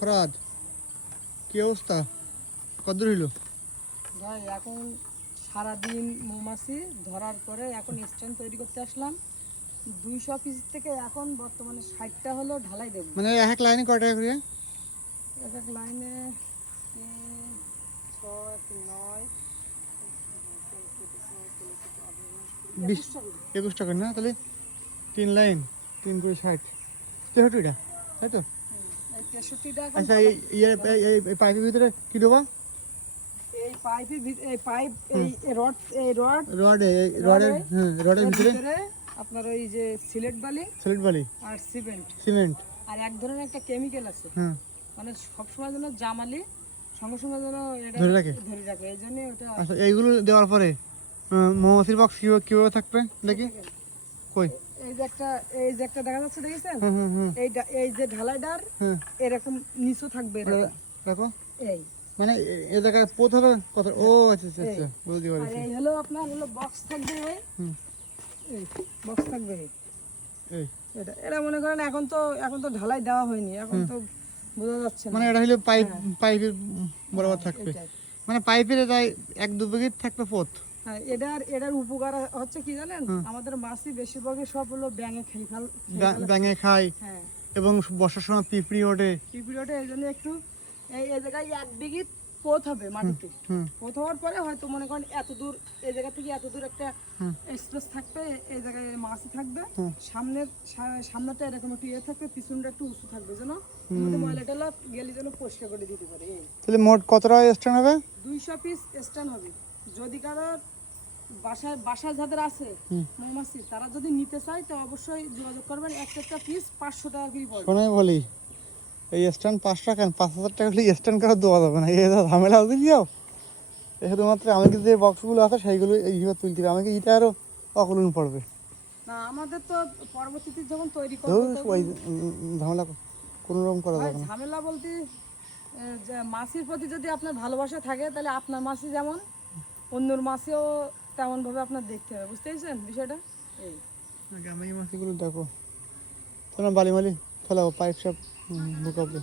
ফরাদ, কি অবস্থা? কতদূর হইলো? ভাই এখন সারাদিন মৌমাছি ধরার পরে এখন স্ট্যান্ড তৈরি করতে আসলাম 200 পিস থেকে এখন বর্তমানে 60টা হলো ঢালাই দেব। মানে এক লাইনে কয় টাকা করে? এক এক লাইনে 6 9 21 টাকা না? তাহলে 3 লাইন 3 করে 60, 63টা, তাই তো? 63টা। আচ্ছা, এই পাইপের ভিতরে কি দেবো? এই পাইপ এই রডের ভিতরে আপনার ওই যে সিলেট বালি আর সিমেন্ট আর এক ধরনের একটা কেমিক্যাল আছে, মানে সবসময় যেন জামালি সঙ্গে সঙ্গে যেন এটা ধরে রাখে। এই জন্য ওটা। আচ্ছা, এইগুলো দেওয়ার পরে মৌমাছির বক্স কিভাবে থাকবে দেখি? কই? এই যে একটা দেখা যাচ্ছে, দেখেছেন? এইটা এই যে ঢালাইটার এরকম নিচু থাকবে দেখো, এই মানে এই জায়গায় পোত হবে কত? ও আচ্ছা আচ্ছা আচ্ছা, বুঝতে আর পারছি। এই হলো আপনার হলো বক্স থাকবে, এই বক্স থাকবে এই এটা মনে করেন এখন তো ঢালাই দেওয়া হয়নি, এখন তো বোঝা যাচ্ছে না। মানে এটা হলো পাইপের বরাবর থাকবে, মানে পাইপের এটাই 1-2 ফিট থাকবে পোত। হ্যাঁ, এটার উপকার হচ্ছে কি জানেন? আমাদের মাছই বেশিরভাগই সব হলো ব্যাঙে খায়। হ্যাঁ, এবং বর্ষার সময় পিঁপড়ি ওঠে। এই জন্য একটু এই জায়গায় 1 বিঘি পোত হবে মাটিতে। পোত হওয়ার পরে হয়তো মনে করেন এত দূর, এই জায়গা থেকে এত দূর একটা স্পেস থাকবে, এই জায়গায় মাছই থাকবে। সামনেটা এরকম একটু থাকবে, পিছনটা একটু উঁচু থাকবে, যেন ময়লা টয়লা গেলে যেন পরিষ্কার করে দিতে পারে। তাহলে মোট কত টাকা স্ট্যান্ড হবে? 200 পিস স্ট্যান্ড হবে। যদি কারোর বাসায় যাদের আছে মৌমাছি, তারা যদি নিতে চায় তো অবশ্যই যোগাযোগ করবেন। একটা পিস 500 টাকা করে পড়বে। শোনাই বলি, এই স্ট্যান্ড 5 টাকা, 5,000 টাকা হলে স্ট্যান্ড করা দেওয়া যাবে না। এই ঝামেলা হতে যাও, শুধুমাত্র আমাকে যে বক্সগুলো আছে সেইগুলো এইভাবে তুলতে হবে, আমাকে এটা আরও অকলন পড়বে না, আমাদের তো পরবর্তীতে যখন তৈরি করব ওই ঝামেলা কোনো রকম করা যাবে না। ঝামেলা বলতে যে মাছের প্রতি যদি আপনার ভালোবাসা থাকে, তাহলে আপনার মাছই যেমন অন্যর মাছেও তেমন ভাবে আপনার দেখতে হবে, বুঝতে পেরেছেন বিষয়টা? এই আমি মাছগুলো দেখো, তোমরা বালি মালি ফেলাও, পাইপ সব ঢুকাবে।